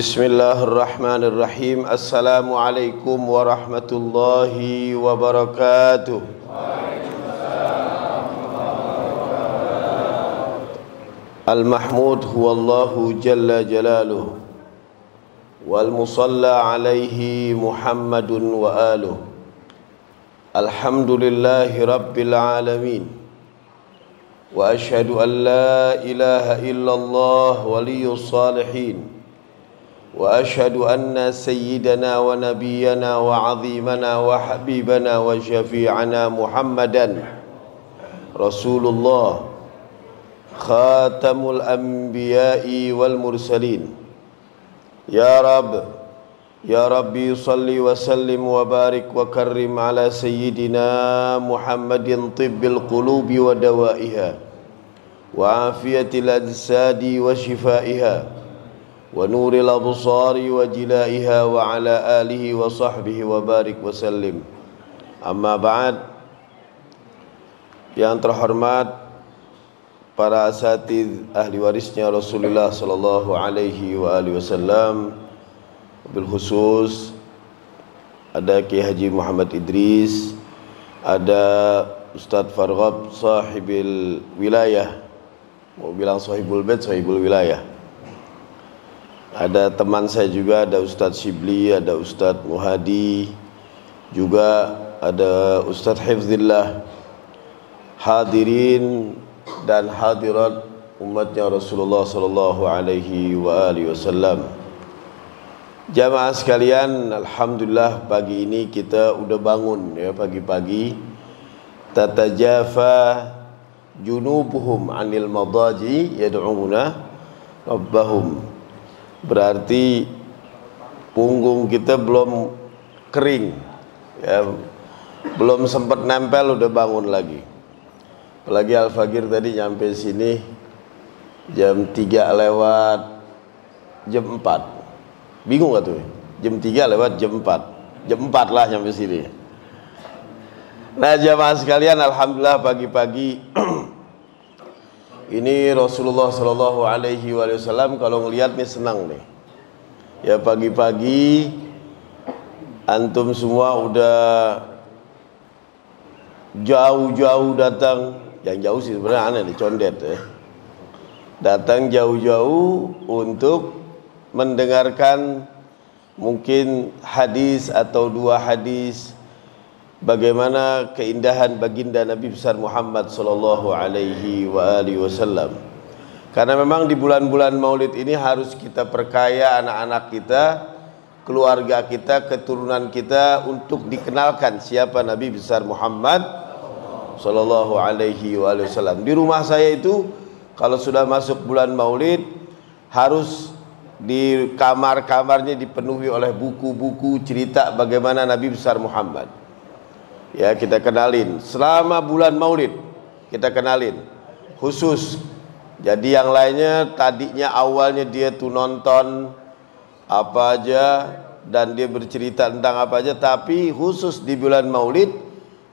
Bismillahirrahmanirrahim. Assalamualaikum warahmatullahi wabarakatuh. Al-Mahmud huwallahu jalla jalaluh, wal musalla alaihi Muhammadun wa aluh. Alhamdulillahi rabbil alamin. Wa ashhadu an la ilaha illallah waliyyus salihin. Wa ashhadu anna sayyidana wa nabiyyana wa azimana wa habibana wa syafi'ana Muhammadan Rasulullah khatamul anbiya'i wal mursalin. Ya Rabbi salli wa sallim wa barik wa karrim ala sayyidina Muhammadin tibbil qulubi wa dawaiha wa afiyatil ajsadi wa shifaiha wa nuril absari wa jilaiha wa ala alihi wa sahbihi wa barik wa sallim. Amma ba'd. Yang terhormat para asatidz ahli warisnya Rasulullah sallallahu alaihi wa alihi wasallam, bil khusus ada Kiai Haji Muhammad Idris, ada Ustadz Farghab sahibil wilayah, mau bilang sahibul bait, sahibul wilayah. Ada teman saya juga, ada Ustadz Shibli, ada Ustadz Muhadi, juga ada Ustadz Hifzillah, hadirin dan hadirat umatnya Rasulullah sallallahu alaihi wa alihi wasallam. Jamaah sekalian, alhamdulillah pagi ini kita udah bangun ya, pagi-pagi. Tatajafa junubuhum 'anil madaji yad'una rabbahum. Berarti punggung kita belum kering ya, belum sempat nempel udah bangun lagi. Apalagi Al-Fagir tadi nyampe sini jam 3 lewat jam 4. Bingung gak tuh? Jam 3 lewat jam 4. Jam 4 lah nyampe sini. Nah jamaah sekalian, alhamdulillah pagi-pagi ini Rasulullah sallallahu alaihi wasallam kalau ngelihat nih senang nih. Ya pagi-pagi antum semua udah jauh-jauh datang. Yang jauh sih sebenarnya aneh nih, condet ya. Datang jauh-jauh untuk mendengarkan mungkin hadis atau dua hadis bagaimana keindahan baginda Nabi besar Muhammad sallallahu alaihi wa alihi wasallam. Karena memang di bulan-bulan Maulid ini harus kita perkaya anak-anak kita, keluarga kita, keturunan kita untuk dikenalkan siapa Nabi besar Muhammad sallallahu alaihi wa alihi wasallam. Di rumah saya itu kalau sudah masuk bulan Maulid harus di kamar-kamarnya dipenuhi oleh buku-buku cerita bagaimana Nabi besar Muhammad. Ya kita kenalin selama bulan Maulid, kita kenalin khusus. Jadi yang lainnya tadinya awalnya dia tuh nonton apa aja dan dia bercerita tentang apa aja, tapi khusus di bulan Maulid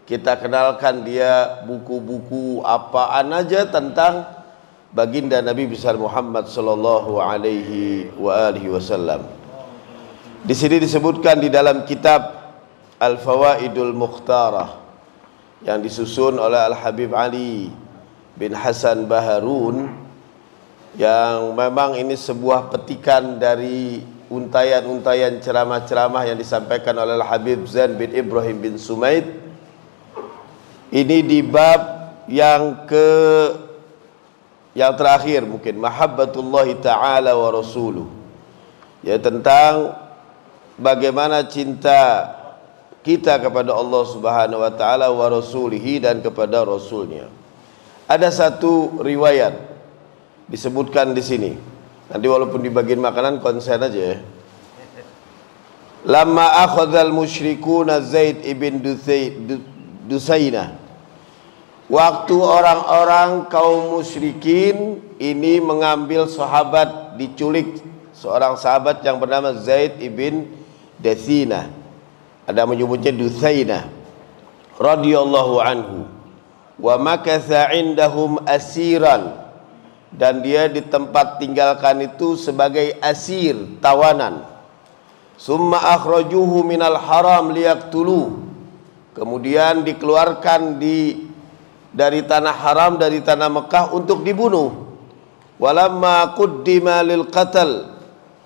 kita kenalkan dia buku-buku apaan aja tentang baginda Nabi besar Muhammad sallallahu alaihi wa alihi wasallam. Di sini disebutkan di dalam kitab Al-Fawaidul Mukhtarah yang disusun oleh Al-Habib Ali bin Hasan Baharun, yang memang ini sebuah petikan dari untayan-untayan ceramah-ceramah yang disampaikan oleh Al-Habib Zain bin Ibrahim bin Sumaid. Ini di bab yang terakhir mungkin, mahabbatullahi ta'ala wa rasuluh, ya tentang bagaimana cinta kita kepada Allah Subhanahu wa taala wa rasulihi dan kepada rasulnya. Ada satu riwayat disebutkan di sini. Nanti walaupun di bagian makanan konsen aja ya. Lamma akhadhal musyrikuna Zaid ibn Dusaina. Waktu orang-orang kaum musyrikin ini mengambil sahabat, diculik seorang sahabat yang bernama Zaid ibn Dusaina. Ada menyebutnya Dusaina radhiyallahu anhu. Wa makatha indahum asiran dan dia di tempat tinggalkan itu sebagai asir, tawanan. Summa akhrajuhu minal haram liyaqtuluh. Kemudian dikeluarkan dari tanah haram, dari tanah Mekah untuk dibunuh. Walamma quddima lil qatl,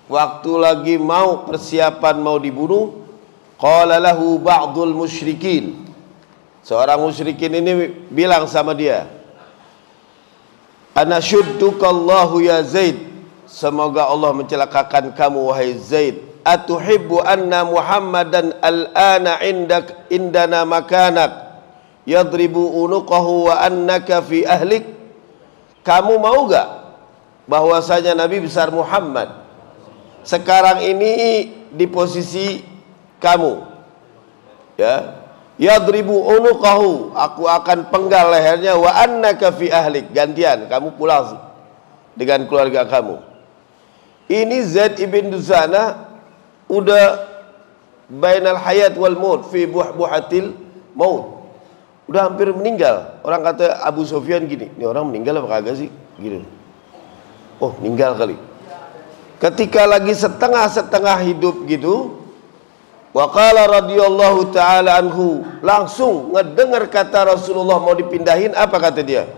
waktu lagi mau persiapan mau dibunuh, qala lahu ba'dul musyrikin, seorang musyrikin ini bilang sama dia, ana syuddukallahu ya Zaid, semoga Allah mencelakakan kamu wahai Zaid. Atuhibbu anna Muhammadan al-ana indana makanak yadribu unuqahu wa annaka fi ahlik. Kamu mau gak bahwasanya Nabi besar Muhammad sekarang ini di posisi kamu, ya, yadribu unuqahu, aku akan penggal lehernya, wa annaka fi ahlik, gantian kamu pulang dengan keluarga kamu. Ini Zaid ibn Duzana udah bainal hayat wal maut, fi buhbuhatil maut, udah hampir meninggal. Orang kata Abu Sufyan gini, ini orang meninggal apa kagak sih gitu. Oh, meninggal kali. Ketika lagi setengah-setengah hidup gitu, wa qala radhiyallahu taala anhu, langsung ngedengar kata Rasulullah mau dipindahin, apa kata dia?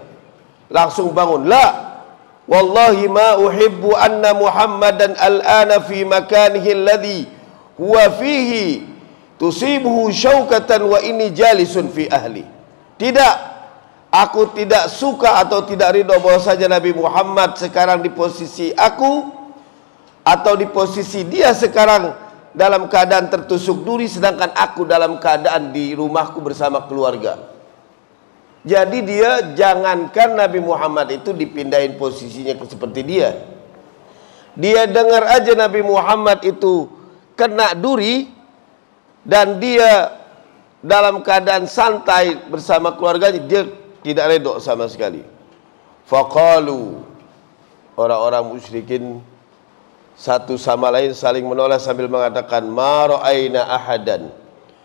Langsung bangun. La, wallahi ma uhibbu anna Muhammadan al-ana fi makanihi alladhi huwa fihi tusibuhu syaukatan wa inni jalisun fi ahli. Tidak, aku tidak suka atau tidak ridho bahwasanya Nabi Muhammad sekarang di posisi aku, atau di posisi dia sekarang dalam keadaan tertusuk duri, sedangkan aku dalam keadaan di rumahku bersama keluarga. Jadi dia jangankan Nabi Muhammad itu dipindahin posisinya seperti dia. Dia dengar aja Nabi Muhammad itu kena duri dan dia dalam keadaan santai bersama keluarganya, dia tidak redok sama sekali. Faqalu, orang-orang musyrikin satu sama lain saling menoleh sambil mengatakan, ma ra'aina ahadan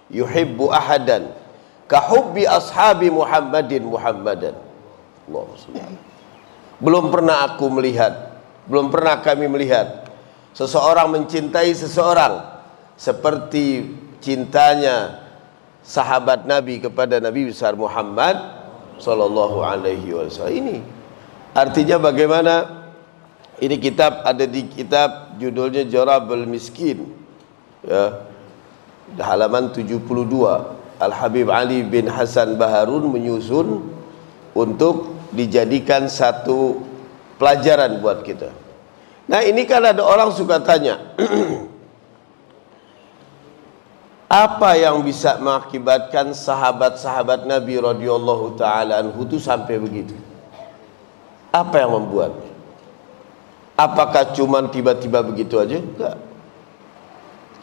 yuhibbu ahadan ka hubbi ashabi Muhammadin Muhammadan. Belum pernah aku melihat, belum pernah kami melihat seseorang mencintai seseorang seperti cintanya sahabat Nabi kepada Nabi besar Muhammad sallallahu alaihi wasallam. Ini artinya bagaimana? Ini kitab ada di kitab judulnya Jarabul Miskin, ya, halaman 72. Al Habib Ali bin Hasan Baharun menyusun untuk dijadikan satu pelajaran buat kita. Nah, ini kan ada orang suka tanya, apa yang bisa mengakibatkan sahabat-sahabat Nabi radhiyallahu taala anhu itu sampai begitu? Apa yang membuat? Apakah cuma tiba-tiba begitu aja? Enggak.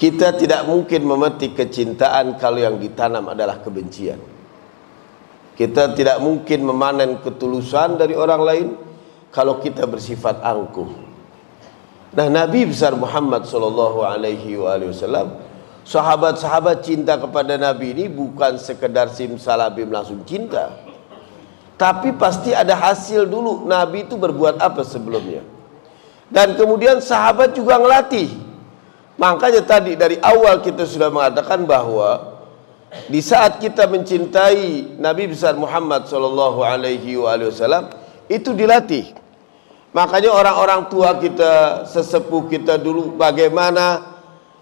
Kita tidak mungkin memetik kecintaan kalau yang ditanam adalah kebencian. Kita tidak mungkin memanen ketulusan dari orang lain kalau kita bersifat angkuh. Nah, Nabi besar Muhammad sallallahu alaihi wasallam, sahabat-sahabat cinta kepada Nabi ini bukan sekedar simsalabim langsung cinta, tapi pasti ada hasil dulu. Nabi itu berbuat apa sebelumnya, dan kemudian sahabat juga ngelatih. Makanya tadi dari awal kita sudah mengatakan bahwa di saat kita mencintai Nabi besar Muhammad sallallahu alaihi wasallam itu dilatih. Makanya orang-orang tua kita, sesepuh kita dulu bagaimana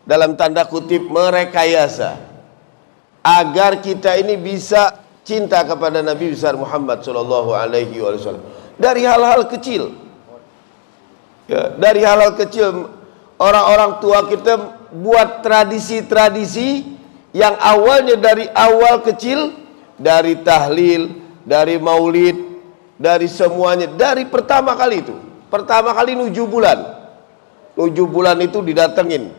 dalam tanda kutip merekayasa agar kita ini bisa cinta kepada Nabi besar Muhammad sallallahu alaihi wasallam dari hal-hal kecil. Ya, dari hal-hal kecil orang-orang tua kita buat tradisi-tradisi yang awalnya dari awal kecil, dari tahlil, dari maulid, dari semuanya, dari pertama kali itu. Pertama kali 7 bulan. 7 bulan itu didatengin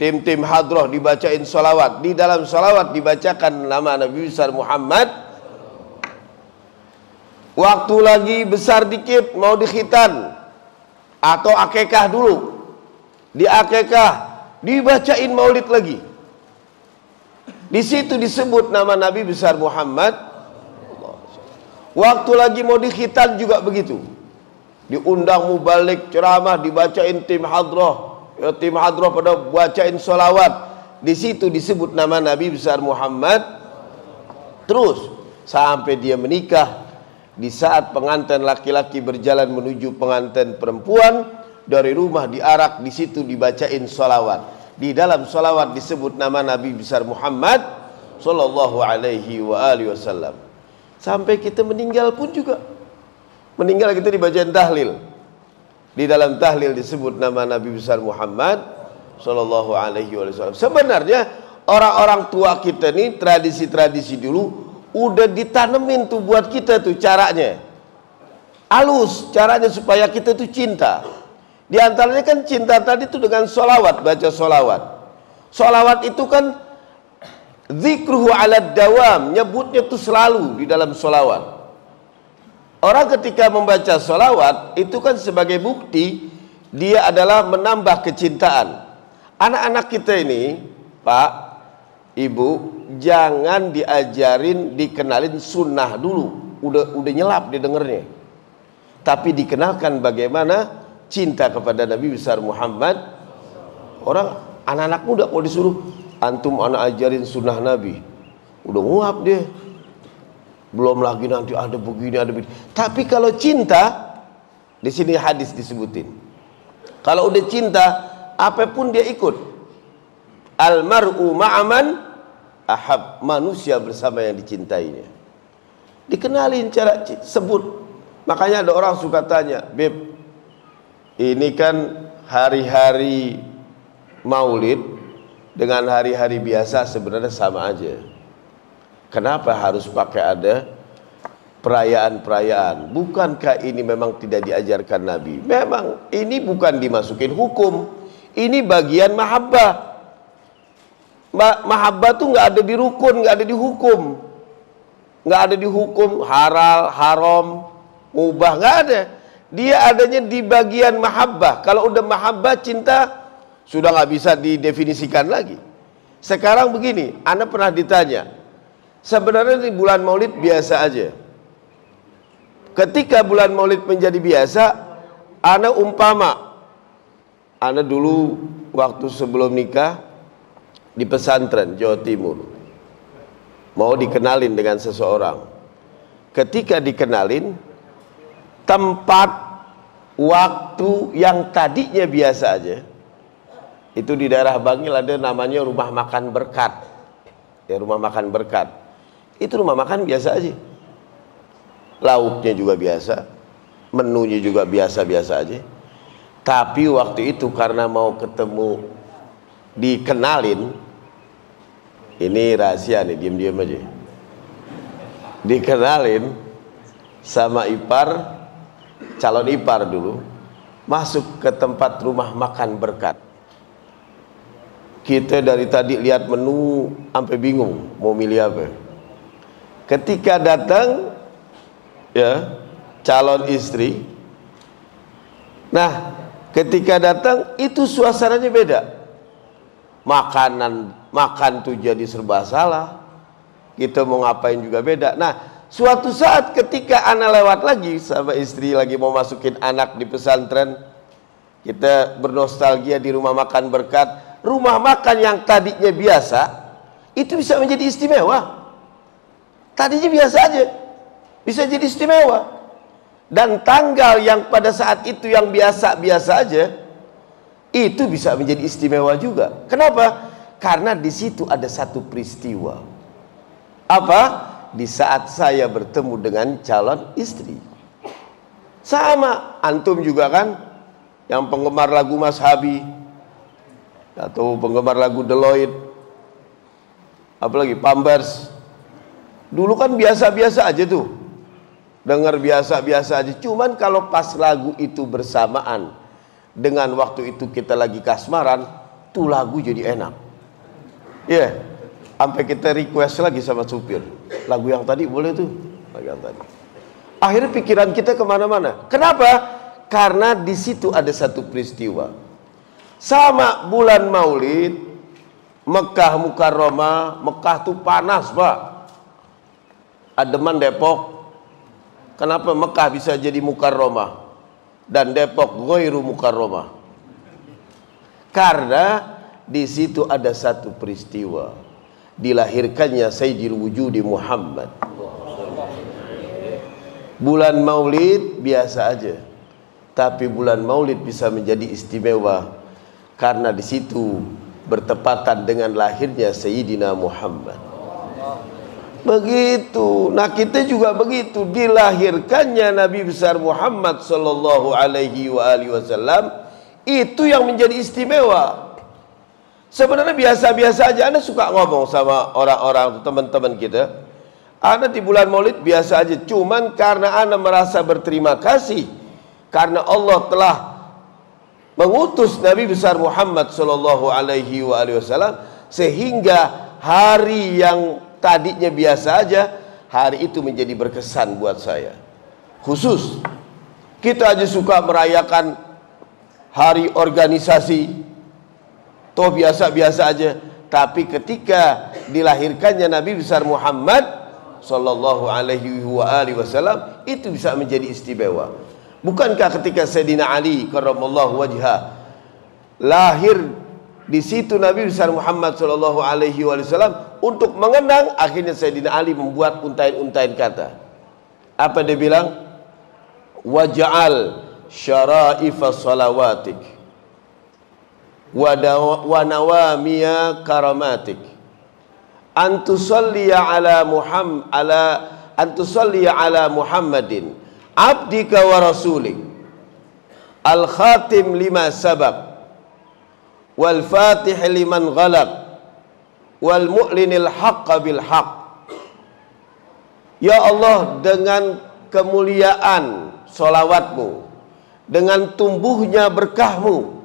tim-tim hadroh, dibacain sholawat. Di dalam sholawat dibacakan nama Nabi besar Muhammad. Waktu lagi besar dikit mau dikhitan atau akekah dulu, di akekah dibacain maulid lagi. Di situ disebut nama Nabi besar Muhammad. Waktu lagi mau dikhitan juga begitu. diundang mubalik ceramah, dibacain tim hadrah, ya, tim hadrah pada bacain sholawat. Di situ disebut nama Nabi besar Muhammad. Terus sampai dia menikah. Di saat pengantin laki-laki berjalan menuju pengantin perempuan, dari rumah diarak, di situ dibacain sholawat. Di dalam sholawat disebut nama Nabi besar Muhammad sallallahu alaihi wa alihi wasallam. Sampai kita meninggal pun juga. Meninggal kita dibacain tahlil. Di dalam tahlil disebut nama Nabi besar Muhammad sallallahu alaihi wasallam. Sebenarnya orang-orang tua kita nih, tradisi-tradisi dulu udah ditanemin tuh buat kita tuh caranya. Halus caranya supaya kita tuh cinta. Di antaranya kan cinta tadi tuh dengan sholawat, baca sholawat. Sholawat itu kan zikruhu ala dawam, nyebutnya tuh selalu di dalam sholawat. Orang ketika membaca sholawat itu kan sebagai bukti dia adalah menambah kecintaan. Anak-anak kita ini, Pak, Ibu, jangan diajarin, dikenalin sunnah dulu. Udah nyelap didengarnya. Tapi dikenalkan bagaimana cinta kepada Nabi besar Muhammad. Orang anak-anak muda kalau disuruh, antum anak ajarin sunnah Nabi, udah nguap dia. Belum lagi nanti ada begini, ada begini. Tapi kalau cinta, di sini hadis disebutin. Kalau udah cinta, apapun dia ikut. Almar'u ma'aman ahab, manusia bersama yang dicintainya. Dikenalin cara sebut. Makanya ada orang suka tanya, Beb, ini kan hari-hari maulid dengan hari-hari biasa sebenarnya sama aja. Kenapa harus pakai ada perayaan-perayaan? Bukankah ini memang tidak diajarkan Nabi? Memang ini bukan dimasukin hukum. Ini bagian mahabbah. Mahabbah tuh nggak ada di rukun, nggak ada di hukum, nggak ada di hukum halal, haram, mubah, nggak ada. Dia adanya di bagian mahabbah. Kalau udah mahabbah, cinta sudah nggak bisa didefinisikan lagi. Sekarang begini, Anda pernah ditanya, sebenarnya di bulan Maulid biasa aja. Ketika bulan Maulid menjadi biasa, Anda umpama, Anda dulu waktu sebelum nikah di pesantren Jawa Timur, mau dikenalin dengan seseorang. Ketika dikenalin, tempat waktu yang tadinya biasa aja, itu di daerah Bangil ada namanya rumah makan berkat. Ya, rumah makan berkat. Itu rumah makan biasa aja. Lauknya juga biasa, menunya juga biasa-biasa aja. Tapi waktu itu karena mau ketemu, dikenalin, ini rahasia nih, diam-diam aja. Dikenalin sama ipar, calon ipar dulu, masuk ke tempat rumah makan berkat. Kita dari tadi lihat menu sampai bingung mau milih apa. Ketika datang, ya, calon istri. Nah, ketika datang itu suasananya beda. Makan tuh jadi serba salah. Kita mau ngapain juga beda. Nah, suatu saat ketika anak lewat lagi sama istri lagi mau masukin anak di pesantren, kita bernostalgia di rumah makan berkat. Rumah makan yang tadinya biasa itu bisa menjadi istimewa. Tadinya biasa aja, bisa jadi istimewa. Dan tanggal yang pada saat itu yang biasa-biasa aja, itu bisa menjadi istimewa juga. Kenapa? Karena di situ ada satu peristiwa. Apa? Di saat saya bertemu dengan calon istri. Sama, antum juga kan, yang penggemar lagu Mas Habi, atau penggemar lagu Deloitte, apalagi Pampers. Dulu kan biasa-biasa aja tuh, dengar biasa-biasa aja. Cuman kalau pas lagu itu bersamaan dengan waktu itu kita lagi kasmaran, tuh lagu jadi enak. Iya, yeah. Sampai kita request lagi sama supir, lagu yang tadi boleh tuh, lagu yang tadi. Akhirnya pikiran kita kemana-mana. Kenapa? Karena di situ ada satu peristiwa. Sama bulan Maulid, Mekah Mukarramah, Mekah tuh panas, Pak. Ademan Depok. Kenapa Mekah bisa jadi Mukarramah? dan Depok ghairu mukarramah. Karena di situ ada satu peristiwa, dilahirkannya Sayyidil Wujudi Muhammad. Bulan Maulid biasa aja, tapi bulan Maulid bisa menjadi istimewa karena di situ bertepatan dengan lahirnya Sayyidina Muhammad. Begitu. Nah, kita juga begitu, dilahirkannya Nabi besar Muhammad sallallahu alaihi wasallam itu yang menjadi istimewa. Sebenarnya biasa-biasa aja. Anda suka ngomong sama orang-orang, teman-teman kita, Anda di bulan Maulid biasa aja. Cuman karena Anda merasa berterima kasih karena Allah telah mengutus Nabi besar Muhammad sallallahu alaihi wasallam, sehingga hari yang tadinya biasa aja, hari itu menjadi berkesan buat saya. Khusus kita aja suka merayakan hari organisasi, toh biasa-biasa aja. Tapi ketika dilahirkannya Nabi besar Muhammad sallallahu alaihi wasallam, itu bisa menjadi istimewa. Bukankah ketika Sayyidina Ali karramallahu wajhah lahir di situ Nabi besar Muhammad sallallahu alaihi wasallam, untuk mengenang, akhirnya Sayyidina Ali membuat untayan-untayan kata. Apa dia bilang? Waj'al syara'ifa salawatik wa nawamiya karamatik antusalliya ala Muhammadin abdika wa rasulik al khatim lima sabab wal fatih liman ghalab wal mu'linil haqqa bil haqq. Ya Allah, dengan kemuliaan solawatmu, dengan tumbuhnya berkahmu,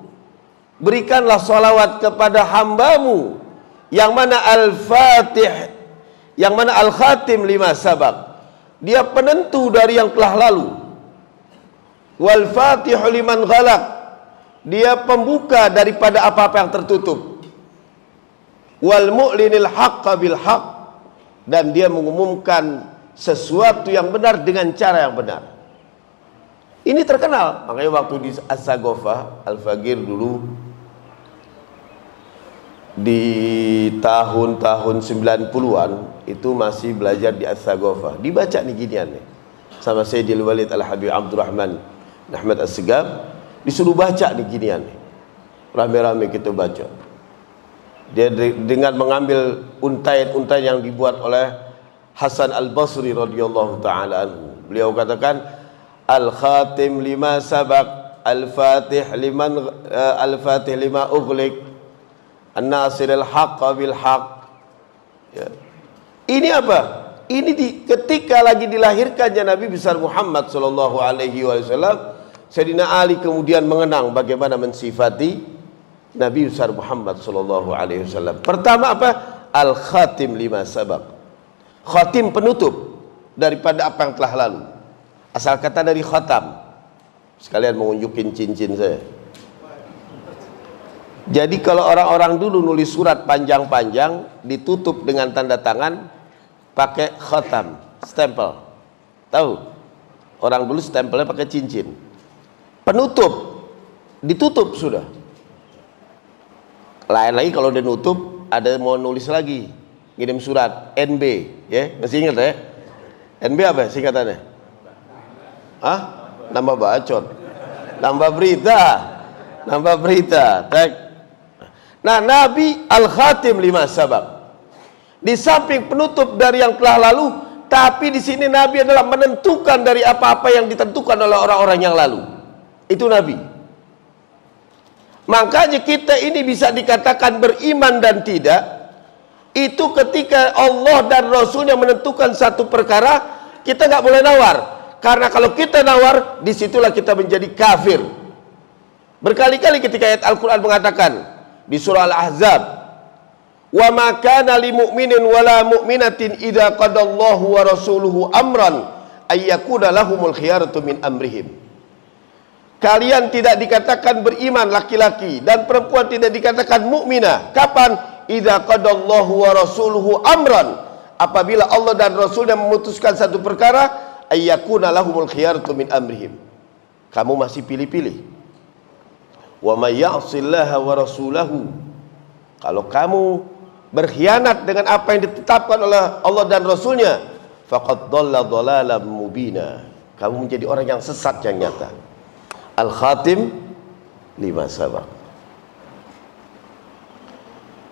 berikanlah solawat kepada hambamu yang mana al-fatih, yang mana al-khatim lima sabab, dia penentu dari yang telah lalu, wal fatih liman ghalaq, dia pembuka daripada apa-apa yang tertutup, wal mu'linil haqqa bil haqq, dan dia mengumumkan sesuatu yang benar dengan cara yang benar. Ini terkenal. Makanya waktu di As-Saghofah Al-Faqir dulu di tahun-tahun 90-an itu masih belajar di As-Saghofah, dibaca nih ginian nih sama Sayyidil Walid Al-Habib Abdurrahman Ahmad As-Segaf, disuruh baca nih ginian nih, rame-rame kita baca. Dia dengan mengambil untayan-untayan yang dibuat oleh Hasan Al-Basri radhiyallahu taala anhu. Beliau katakan, Al-Khatim lima sabaq, Al-Fatih lima ughliq, An-Nasiril haqqa bil haqq. Ya. Ini apa? Ini ketika lagi dilahirkannya Nabi besar Muhammad sallallahu alaihi wasallam, Sayyidina Ali kemudian mengenang bagaimana mensifati Nabi besar Muhammad sallallahu alaihi wasallam. Pertama apa? Al-Khatim lima sabaq. Khatim penutup daripada apa yang telah lalu. Asal kata dari khatam. Sekalian mengunjukin cincin saya. Jadi kalau orang-orang dulu nulis surat panjang-panjang ditutup dengan tanda tangan pakai khatam, stempel. Tahu? Orang dulu stempelnya pakai cincin. Penutup, ditutup sudah. Lain lagi kalau udah nutup, ada mau nulis lagi, ngirim surat NB, ya masih ingat ya? NB apa singkatannya? Hah? Nambah bacot, nambah berita, tag. Nah, Nabi Al-Khatim lima sabab. Di samping penutup dari yang telah lalu, tapi di sini Nabi adalah menentukan dari apa-apa yang ditentukan oleh orang-orang yang lalu. Itu Nabi. Makanya kita ini bisa dikatakan beriman dan tidak, itu ketika Allah dan Rasulnya menentukan satu perkara, kita nggak boleh nawar. Karena kalau kita nawar, disitulah kita menjadi kafir. Berkali-kali ketika ayat Al-Quran mengatakan di surah Al-Ahzab, wa ma kana li mu'minin wala mu'minatin idza qadallahu wa rasuluhu amran ayyakuna lahumul khiyaratu min amrihim. Kalian tidak dikatakan beriman laki-laki dan perempuan tidak dikatakan mukminah. Kapan? Idza qadallahu wa rasuluhu amran, apabila Allah dan Rasulnya memutuskan satu perkara, ayyakuna lahumul khiyaratu min amrihim. kamu masih pilih-pilih. Wa may ya'sillaha wa rasulahu, kalau kamu berkhianat dengan apa yang ditetapkan oleh Allah dan Rasulnya, faqad dhalla dhalalan mubina, kamu menjadi orang yang sesat yang nyata. Al-Khatim lima sabaq.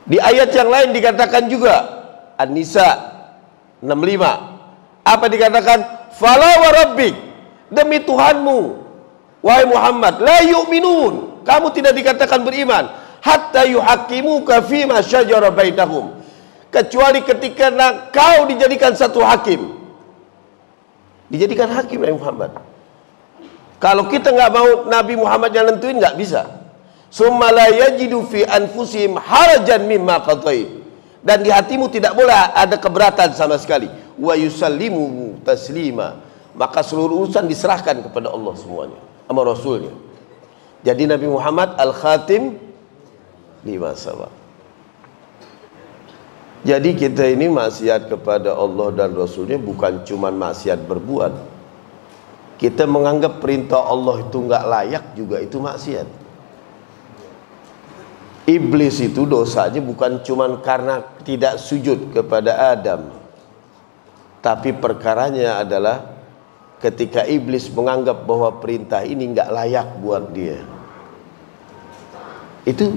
Di ayat yang lain dikatakan juga, An-Nisa 65, apa dikatakan? Fala wa rabbik, demi Tuhanmu wahai Muhammad, la yu'minun, kamu tidak dikatakan beriman, hatta yuhakimuka fima syajara bainahum, kecuali ketika kau dijadikan satu hakim. Dijadikan hakim Nabi Muhammad. Kalau kita nggak mau Nabi Muhammad yang nentuin, nggak bisa. Summa la yajidu fi anfusihim harajan mimma qadait, dan di hatimu tidak boleh ada keberatan sama sekali. Wa yusallimu taslima, maka seluruh urusan diserahkan kepada Allah semuanya sama Rasulnya. Jadi Nabi Muhammad Al-Khatim lima sabaq. Jadi kita ini maksiat kepada Allah dan Rasulnya bukan cuma maksiat berbuat. Kita menganggap perintah Allah itu nggak layak juga itu maksiat. Iblis itu dosanya bukan cuma karena tidak sujud kepada Adam, tapi perkaranya adalah ketika iblis menganggap bahwa perintah ini nggak layak buat dia. Itu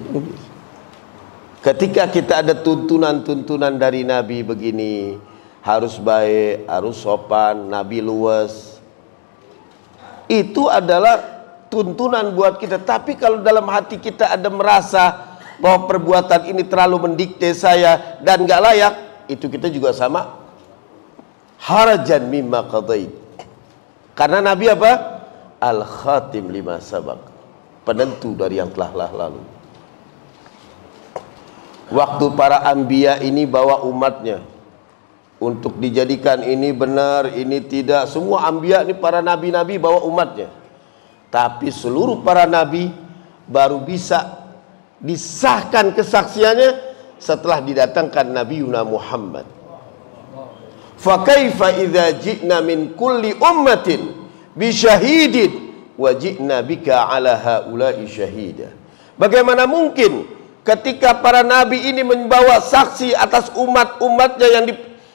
ketika kita ada tuntunan-tuntunan dari Nabi begini, harus baik, harus sopan, Nabi luwes, itu adalah tuntunan buat kita. Tapi kalau dalam hati kita ada merasa bahwa perbuatan ini terlalu mendikte saya dan gak layak, itu kita juga sama harajan mimma qadait. Karena Nabi apa? Al-Khatim lima sabaq, penentu dari yang telah lalu. Waktu para anbiya ini bawa umatnya untuk dijadikan ini benar, ini tidak. Semua anbiya ini, para nabi-nabi bawa umatnya. Tapi seluruh para nabi baru bisa disahkan kesaksiannya setelah didatangkan Nabi Muhammad. Fa kaifa idza ji'na min kulli ummatin bi syahidin wa ji'na bika ala haula'i syahida. Bagaimana mungkin ketika para nabi ini membawa saksi atas umat-umatnya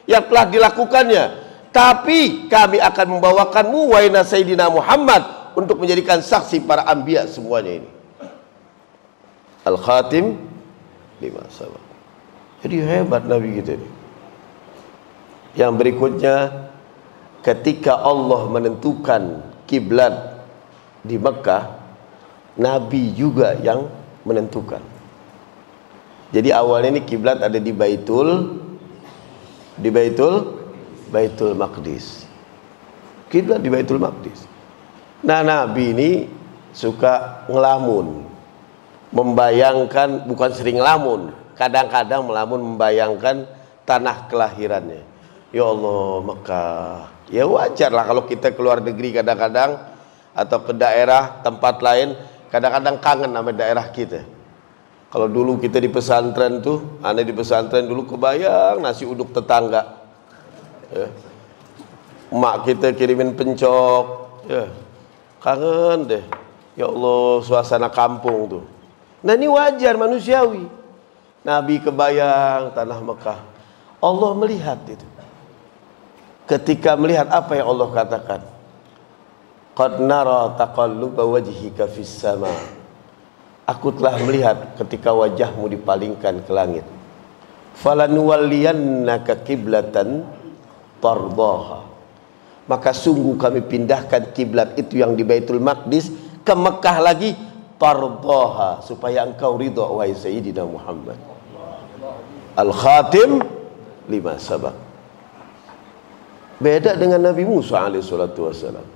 yang telah dilakukannya, tapi kami akan membawakanmu wahai Sayyidina Muhammad untuk menjadikan saksi para anbiya semuanya ini. Al-Khatim lima sabaq. Jadi hebat Nabi kita ini. Yang berikutnya, ketika Allah menentukan kiblat di Mekah, Nabi juga yang menentukan. Jadi awalnya ini kiblat ada di Baitul Maqdis. Kiblat di Baitul Maqdis. Nah, Nabi ini suka ngelamun, membayangkan, bukan sering ngelamun, kadang-kadang melamun membayangkan tanah kelahirannya. Ya Allah, Mekah. Ya wajar lah kalau kita keluar negeri kadang-kadang atau ke daerah tempat lain, kadang-kadang kangen sama daerah kita. Kalau dulu kita di pesantren tuh, aneh di pesantren dulu kebayang nasi uduk tetangga. Ya. Emak kita kirimin pencok. Ya. Kangen deh. Ya Allah, suasana kampung tuh. Nah ini wajar, manusiawi. Nabi kebayang tanah Mekah. Allah melihat itu. Ketika melihat apa yang Allah katakan, qad nara taqalluba wajhika fis sama, aku telah melihat ketika wajahmu dipalingkan ke langit. Falanuwalliyannaka qiblatan tardaha, maka sungguh kami pindahkan kiblat itu yang di Baitul Maqdis ke Mekah lagi, tardaha, supaya engkau ridha wahai Sayyidina Muhammad. Al-Khatim lima sabaq. Beda dengan Nabi Musa alaihissalatu wassalam.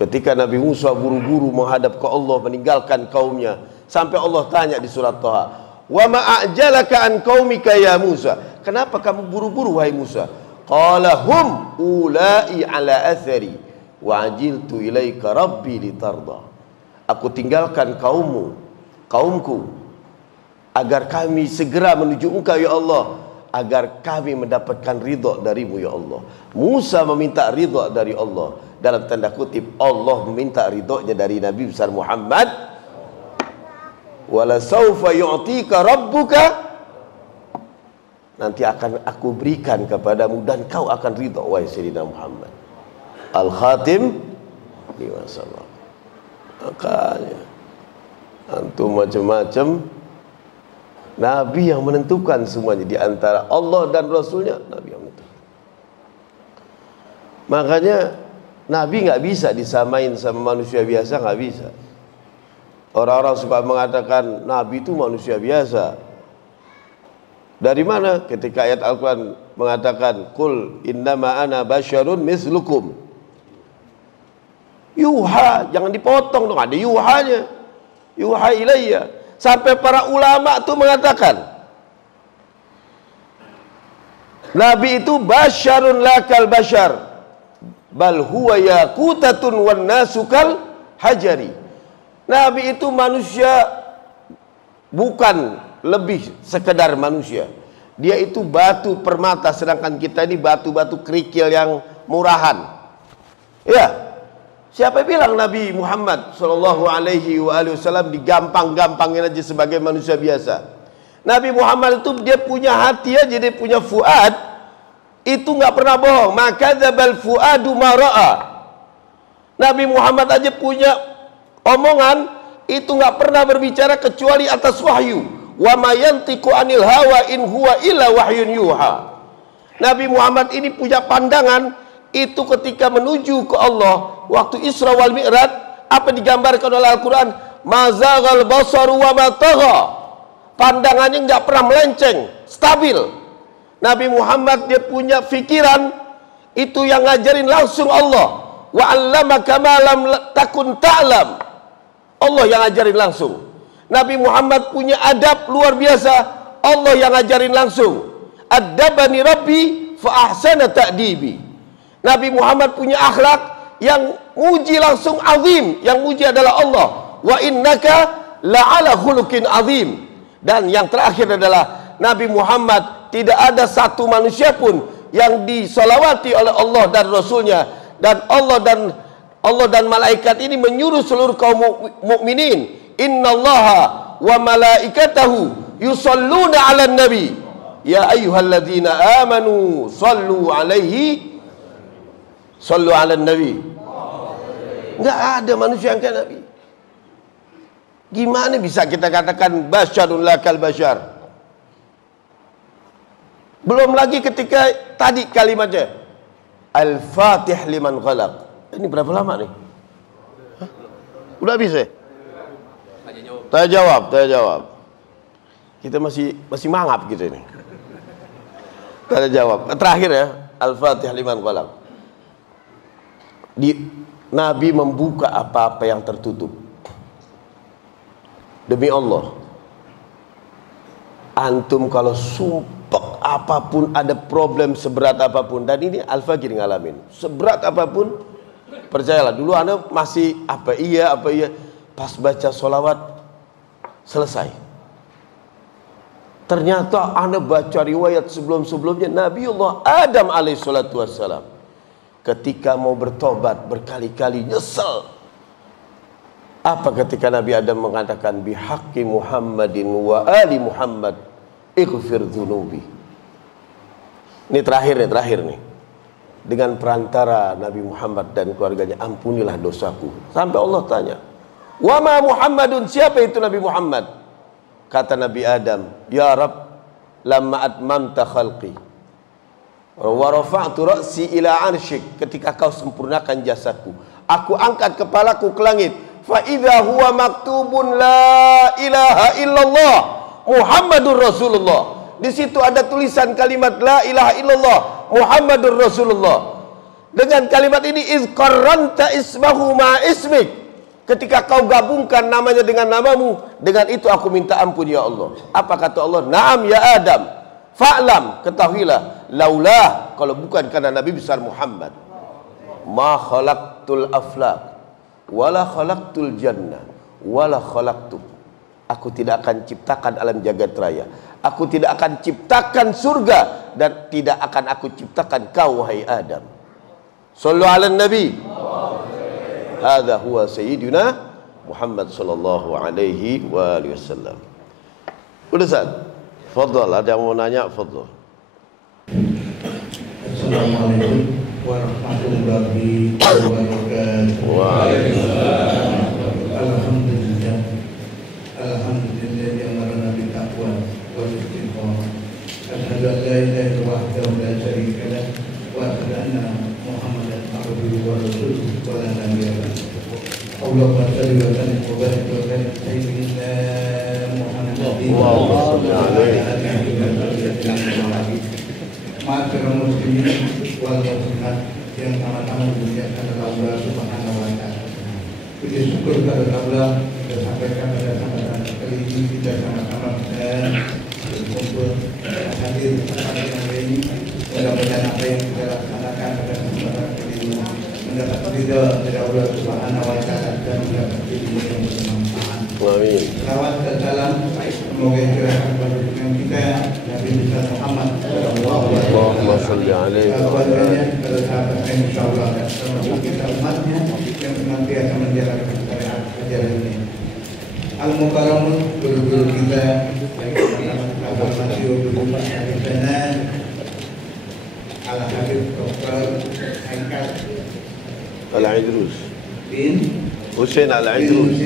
Ketika Nabi Musa buru-buru menghadap ke Allah, meninggalkan kaumnya, sampai Allah tanya di surat Thaha, "Wa ma a'jalaka an qaumika ya Musa?" Kenapa kamu buru-buru wahai Musa? Qala hum ulai ala athari wa ajiltu ilaika rabbi litarda. Aku tinggalkan kaumku agar kami segera menuju engkau ya Allah, agar kami mendapatkan ridha darimu ya Allah. Musa meminta ridha dari Allah, dalam tanda kutip Allah meminta ridhonya dari Nabi besar Muhammad. Wala saufa yu'tika rabbuka, nanti akan aku berikan kepadamu dan kau akan ridho wahai Sayyidina Muhammad. Al-Khatim di masalah. Makanya antum macam-macam, Nabi yang menentukan semuanya. Di antara Allah dan Rasulnya, Nabi yang menentukan. Makanya Nabi nggak bisa disamain sama manusia biasa, nggak bisa. Orang-orang suka mengatakan Nabi itu manusia biasa. Dari mana? Ketika ayat Al-Quran mengatakan Qul innama ana basyarun mislukum yuha, jangan dipotong dong, ada yuhanya. Yuha ilayya. Sampai para ulama itu mengatakan Nabi itu basyarun lakal basyar bal huwa yaqutatun wan nasukal hajari. Nabi itu manusia bukan lebih sekedar manusia. Dia itu batu permata, sedangkan kita ini batu-batu kerikil yang murahan. Ya, siapa bilang Nabi Muhammad Sallallahu Alaihi Wasallam digampang-gampangin aja sebagai manusia biasa? Nabi Muhammad itu dia punya hati aja, dia punya fuad, itu nggak pernah bohong. Maka dzabal fuadu mara'a. Nabi Muhammad aja punya omongan, itu nggak pernah berbicara kecuali atas wahyu. Wa ma yantiqu anil hawa in huwa illa wahyun yuha. Nabi Muhammad ini punya pandangan, itu ketika menuju ke Allah waktu Isra wal Mi'raj, apa digambarkan oleh Al-Quran? Mazaghal basaru wa ma tagha. Pandangannya nggak pernah melenceng, stabil. Nabi Muhammad dia punya pikiran, itu yang ngajarin langsung Allah. Wa 'allamaka ma lam takun ta'lam. Allah yang ngajarin langsung. Nabi Muhammad punya adab luar biasa, Allah yang ngajarin langsung. Adabani Rabbi fa ahsana ta'dibi. Nabi Muhammad punya akhlak yang muji langsung azim, yang muji adalah Allah. Wa innaka la'ala khuluqin azim. Dan yang terakhir adalah Nabi Muhammad tidak ada satu manusia pun yang disolawati oleh Allah dan Rasulnya, dan Allah dan malaikat ini menyuruh seluruh kaum mukminin, innallaha wa malaikatahu yusalluna 'alan nabi ya ayyuhalladzina amanu sallu 'alan nabi. Enggak ada manusia yang kayak Nabi. Gimana bisa kita katakan basyarun lakal basyar? Belum lagi ketika tadi kalimatnya Al-Fatih liman khalaq. Ini berapa lama nih? Hah? Udah habis ya? Tanya jawab. Kita masih mangap gitu ini. Tanya jawab. Terakhir ya, Al-Fatih liman khalaq. Nabi membuka apa-apa yang tertutup. Demi Allah, antum kalau sumpah apapun, ada problem seberat apapun, dan ini Al-Faqir ngalamin, seberat apapun, percayalah, dulu anda masih apa iya, pas baca sholawat selesai, ternyata anda baca riwayat sebelum-sebelumnya, Nabiullah Adam alaihissalatu wassalam ketika mau bertobat berkali-kali nyesel. Apa ketika Nabi Adam mengatakan bihaqqi Muhammadin wa ali Muhammad ighfir dhunubi. Ini terakhir nih. Dengan perantara Nabi Muhammad dan keluarganya, ampunilah dosaku. Sampai Allah tanya, wa ma Muhammadun, siapa itu Nabi Muhammad? Kata Nabi Adam, ya Rabb, lamma atmamta khalqi wa rafa'tu ra'si ila arsyik, ketika kau sempurnakan jasadku, aku angkat kepalaku ke langit, fa idza huwa maktubun la ilaha illallah Muhammadur Rasulullah. Di situ ada tulisan kalimat la ilaha illallah Muhammadur Rasulullah. Dengan kalimat ini iz qarranta ismahu ma ismik, ketika kau gabungkan namanya dengan namamu, dengan itu aku minta ampun ya Allah. Apa kata Allah? Naam ya Adam, fa'lam, ketahuilah, laulah, kalau bukan karena Nabi besar Muhammad, ma khalaqtul aflaq wala khalaqtul jannah wala khalaqtu, aku tidak akan ciptakan alam jagat raya, aku tidak akan ciptakan surga, dan tidak akan aku ciptakan kau wahai Adam. Sallu ala nabi. Hadza huwa sayyiduna Muhammad sallallahu alaihi wa alihi wasallam. Udah Ustaz. Fadhal, ada yang mau nanya? Fadhal. Assalamualaikum warahmatullahi wabarakatuh. Waalaikumsalam. Alhamdulillah. Alhamdulillah yang amarna bil taqwa wal istiqamah. Asyhadu an la ilaha illallah wahdahu la syarika lah wa asyhadu anna Muhammadan abduhu wa rasuluhu wa la nabiyya ba'dahu. Allahumma shalli wa sallim wa barik wa barik sayyidina Muhammadin wa Ma'asyiral muslimin wal muslimat yang sama-sama dimuliakan oleh Allah Subhanahu wa taala. Puji syukur kepada Allah kita sampaikan pada kesempatan kali ini kita sama-sama berkumpul hadir pada hari ini. Mudah-mudahan apa yang kita laksanakan pada kesempatan kali ini mendapat ridha dari Allah Subhanahu wa taala dan mendapat ilmu yang bermanfaat. Amin. Salawat dan salam semoga curahkan kepada junjungan kita Nabi besar Muhammad sallallahu alaihi wasallam. Pada sahabat insyaallah termasuk kita umatnya yang senantiasa menjalankan syariat ajaran ini. Al-Mukarramun guru-guru kita yang Al-Masih Al-Habib Dr. Haikal Al-Idrus bin Husain Al-Idrus,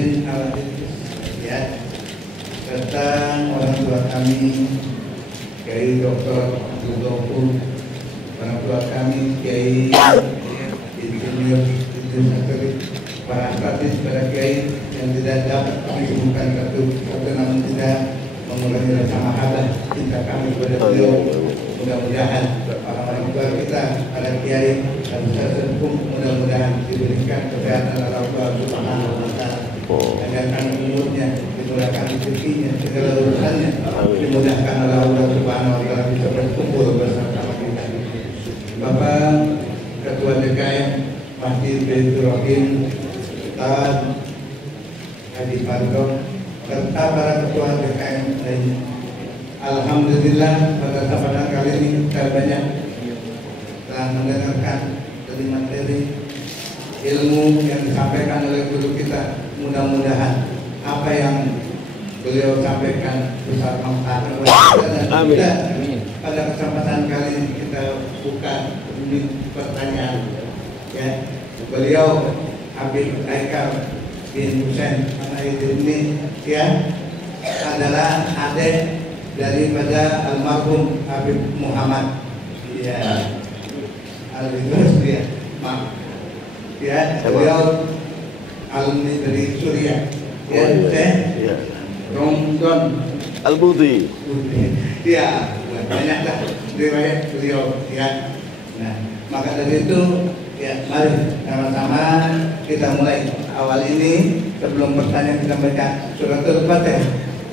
ya, serta orang tua kami Kiai Dr. Abdul Ghafur, orang tua kami Kiai Insinyur Idrus Akari, para akadis, para kiai yang tidak dapat kami sebutkan satu namun tidak mengurangi rasa mahabbah cinta kami kepada beliau. Mudah-mudahan para orang tua kita, para kiai dan sesepuh, mudah-mudahan diberikan kesehatan oleh Allah Subhanahu wa taala. Panjangkan umurnya, dimudahkan rezekinya, segala urusannya dimudahkan oleh Allah Subhanahu wa taala, bisa berkumpul bersama kita. Bapak Ketua DKM Masjid Baitur Rahim Ustaz Haji Fardhon serta para ketua DKM lainnya. Alhamdulillah pada kesempatan kali ini kita banyak telah mendengarkan dari materi ilmu yang disampaikan oleh guru kita. Mudah-mudahan apa yang beliau sampaikan besar manfaat dan juga pada kesempatan kali ini kita buka pertanyaan, ya. Beliau Habib Haikal bin Husain Al-Idrus ini, ya, adalah adik daripada almarhum Habib Muhammad, ya, Al-Idrus, ya, maaf, ya, beliau alumni dari Suriah, ya, ya. Ramadan Al-Budi, ya, banyaklah riwayat beliau, ya. Nah, maka dari itu, ya, mari sama-sama kita mulai awal ini. Sebelum pertanyaan kita baca suratul Fatihah.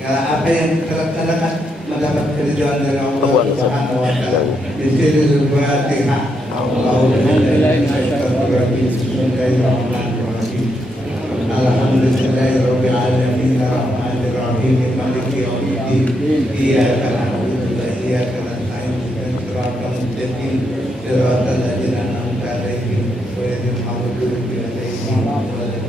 Kalau apa yang kita laksanakan mendapat keridhaan dari Allah Subhanahu wa taala. Bismillahirrahmanirrahim. Bismillahirrahmanirrahim. Alhamdulillahirabbil alamin arrahmanir rahim maliki yaumiddin. Iyyaka na'budu wa iyyaka nasta'in ihdinas siratal mustaqim siratal ladzina an'amta 'alaihim ghairil maghdubi 'alaihim waladdallin.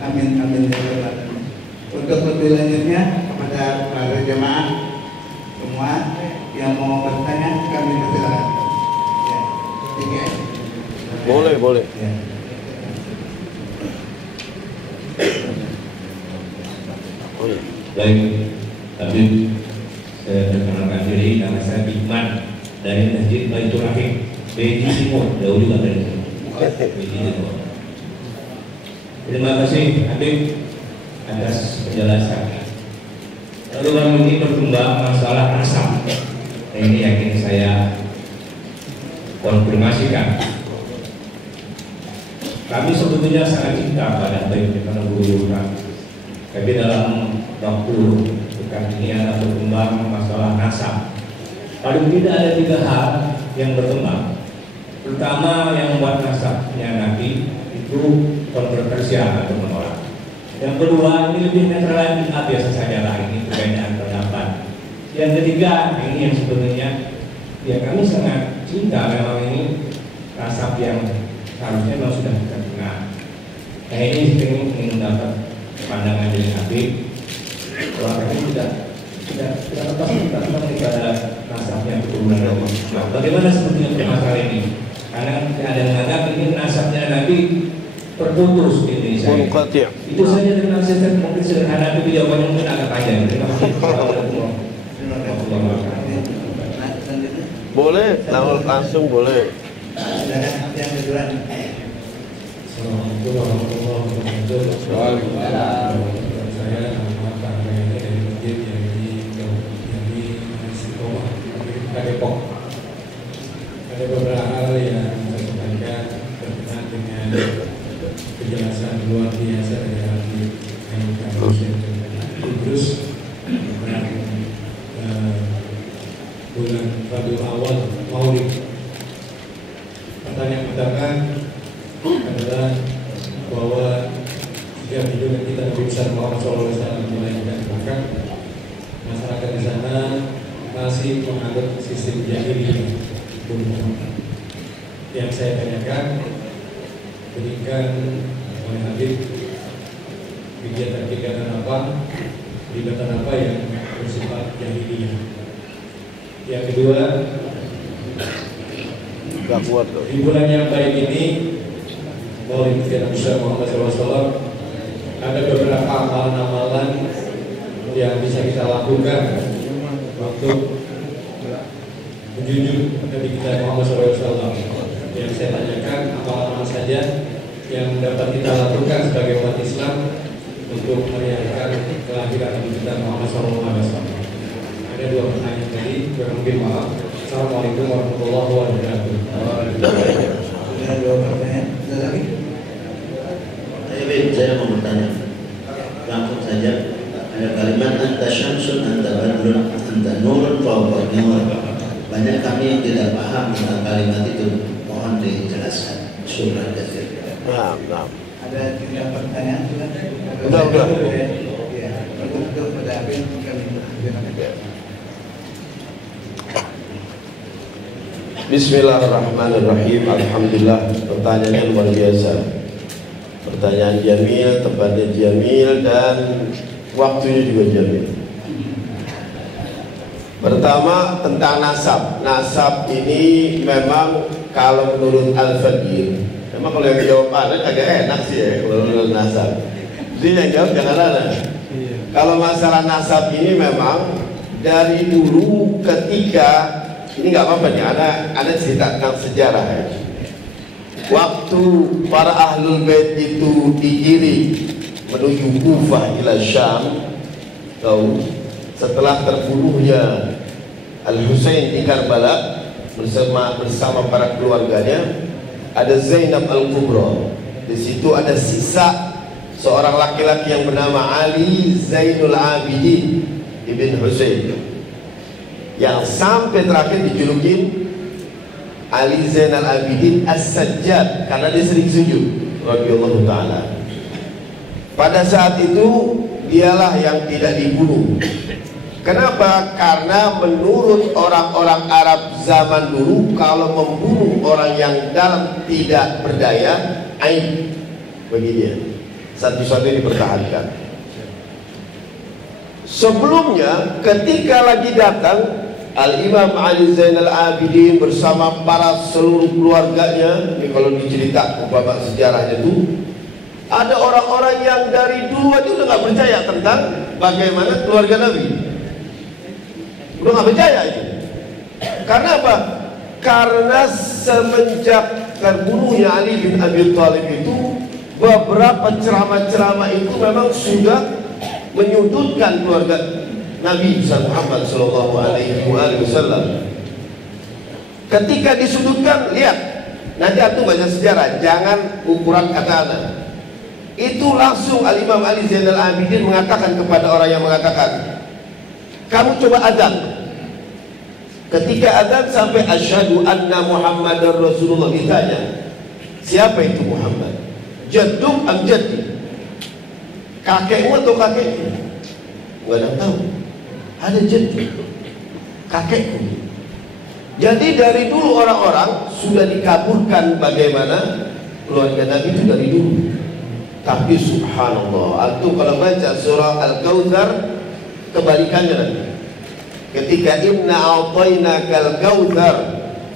Amin amin ya rabbal alamin. Untuk lebih lanjutnya kepada para jemaah semua yang mau bertanya kami persilakan. Ya. Boleh. Ya. Oh ya. Baik, Habib, saya perkenalkan diri, nama saya Bikman dari Masjid Baitur Rahim, Beji Timur, jauh juga dari sini. Beji Timur. Terima kasih Habib atas penjelasan. Lalu kami ini berkembang masalah nasab. Ini yang ingin saya konfirmasikan. Kami sebetulnya sangat cinta pada Habib karena guru kami. Tapi dalam waktu dekat ini ada berkembang masalah nasab. Paling tidak ada 3 hal yang berkembang. Pertama, yang membuat nasabnya Nabi itu kontroversial atau menolak. Yang kedua, ini lebih netral lagi, biasa saja lah, ini perbedaan pendapat. Yang ketiga, ini yang sebenarnya ya kami sangat cinta memang ini nasab yang harusnya memang sudah terkenal. Nah ini ingin mendapat pandangan dari Habib. Kalau ini tidak lepas daripada nasabnya keturunan Nabi. Nah, bagaimana sebetulnya permasalahan ini? Karena ada yang menganggap ini nasabnya Nabi terputus di Indonesia. Itu saja dengan nasihat mungkin sederhana, tapi jawabannya mungkin agak panjang. Terima kasih. Boleh, langsung boleh. Assalamualaikum warahmatullahi wabarakatuh. Saya nama Pak Rayani dari Masjid yang di Istiqomah, Depok. Ada beberapa hal yang saya sampaikan berkenaan dengan penjelasan luar biasa dari ahli Kudus tentang bulan Rabiul Awal Maulid. Pertanyaan pertama adalah bahwa jika hidup kita Nabi besar Muhammad SAW melahirkan, maka masyarakat di sana masih menganut sistem jahiliyah. Yang saya tanyakan, berikan oleh Habib kegiatan apa, peribadatan apa yang bersifat jahiliyah. Yang kedua, di bulan yang baik ini Maulid Nabi Muhammad SAW, ada beberapa amalan-amalan yang bisa kita lakukan untuk menjunjung Nabi kita Muhammad SAW. Yang saya tanyakan, apa saja yang dapat kita lakukan sebagai umat Islam untuk merayakan kelahiran Nabi kita Muhammad SAW. Ada dua pertanyaan tadi, kurang lebih maaf. Assalamualaikum warahmatullahi wabarakatuh. Ada dua pertanyaan. Ada lagi? Saya mau bertanya langsung saja. Ada kalimat anta syamsun, anta badrun, anta nurun, fawqa nur. Banyak kami yang tidak paham tentang kalimat itu. Mohon dijelaskan. Surah Al-Jazir. Nah. Ada 3 pertanyaan sudah. Udah. Ya, untuk pada Habib kami. Bismillahirrahmanirrahim. Alhamdulillah, pertanyaannya luar biasa. Pertanyaan jamil, tempatnya jamil, dan waktunya juga jamil. Pertama tentang nasab. Nasab ini memang kalau menurut Al-Faqih, memang kalau yang jawab ada agak enak sih ya kalau menurut nasab. Jadi yang jawab jangan ada. Kalau masalah nasab ini memang dari dulu ketika ini nggak apa-apa nih, ada cerita tentang sejarah ya. Waktu para ahlul bait itu digiring menuju Kufah ila Syam, tahu, setelah terbunuhnya Al-Husain di Karbala bersama para keluarganya, ada Zainab Al-Kubra. Di situ ada sisa seorang laki-laki yang bernama Ali Zainul Abidin ibn Husain, yang sampai terakhir dijulukin Ali Zainal Abidin As-Sajjad karena dia sering sujud radhiyallahu ta'ala. Pada saat itu dialah yang tidak dibunuh. Kenapa? Karena menurut orang-orang Arab zaman dulu, kalau membunuh orang yang dalam tidak berdaya, aib bagi dia. Satu-satunya dipertahankan. Sebelumnya ketika lagi datang Al-Imam Ali Zainal Abidin bersama para seluruh keluarganya, ini kalau dicerita bapak sejarahnya itu, ada orang-orang yang dari dulu aja udah nggak percaya tentang bagaimana keluarga Nabi. Udah nggak percaya itu. Karena apa? Karena semenjak terbunuhnya Ali bin Abi Thalib itu, beberapa ceramah-ceramah itu memang sudah menyudutkan keluarga Nabi Muhammad Sallallahu Alaihi Wasallam. Ketika disudutkan, lihat nanti aku baca sejarah, jangan ukuran kata anak. Itu langsung Al-Imam Ali Zainal Abidin mengatakan kepada orang yang mengatakan, kamu coba adzan. Ketika adzan sampai asyhadu anna Muhammadar Rasulullah, ditanya, siapa itu Muhammad? Jadduk am jaddi? Kakekmu atau kakekku? Gak ada tahu. Ada jaddi, kakekku. Jadi dari dulu orang-orang sudah dikaburkan bagaimana keluarga Nabi itu dari dulu. Tapi subhanallah, antum kalau baca surah Al-Kautsar kebalikannya nanti. Ketika inna a'tainakal kautsar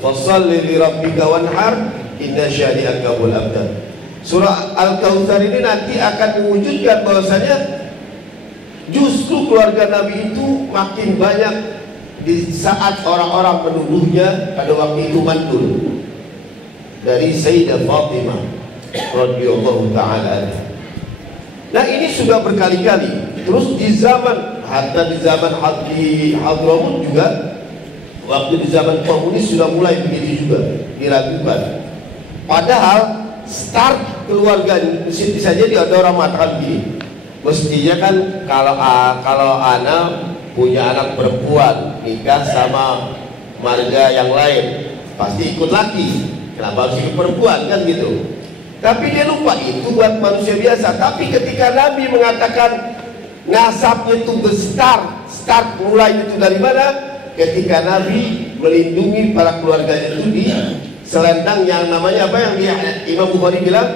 fashalli li rabbika wanhar inna syani'aka wal abtar. Surah Al-Kautsar ini nanti akan mewujudkan bahwasanya justru keluarga Nabi itu makin banyak di saat orang-orang menuduhnya pada waktu itu mantul dari Sayyidah Fatimah radhiyallahu ta'ala. Nah ini sudah berkali-kali. Terus di zaman Hadramut juga, waktu di zaman komunis sudah mulai begitu juga diragukan. Padahal start keluarga bisa jadi ada orang mengatakan begini, mestinya kan kalau anak punya anak perempuan nikah sama marga yang lain pasti ikut laki, kenapa harus ikut perempuan kan gitu. Tapi dia lupa itu buat manusia biasa. Tapi ketika Nabi mengatakan nasabnya itu start mulai itu dari mana? Ketika Nabi melindungi para keluarganya itu di selendang yang namanya apa yang Imam Bukhari bilang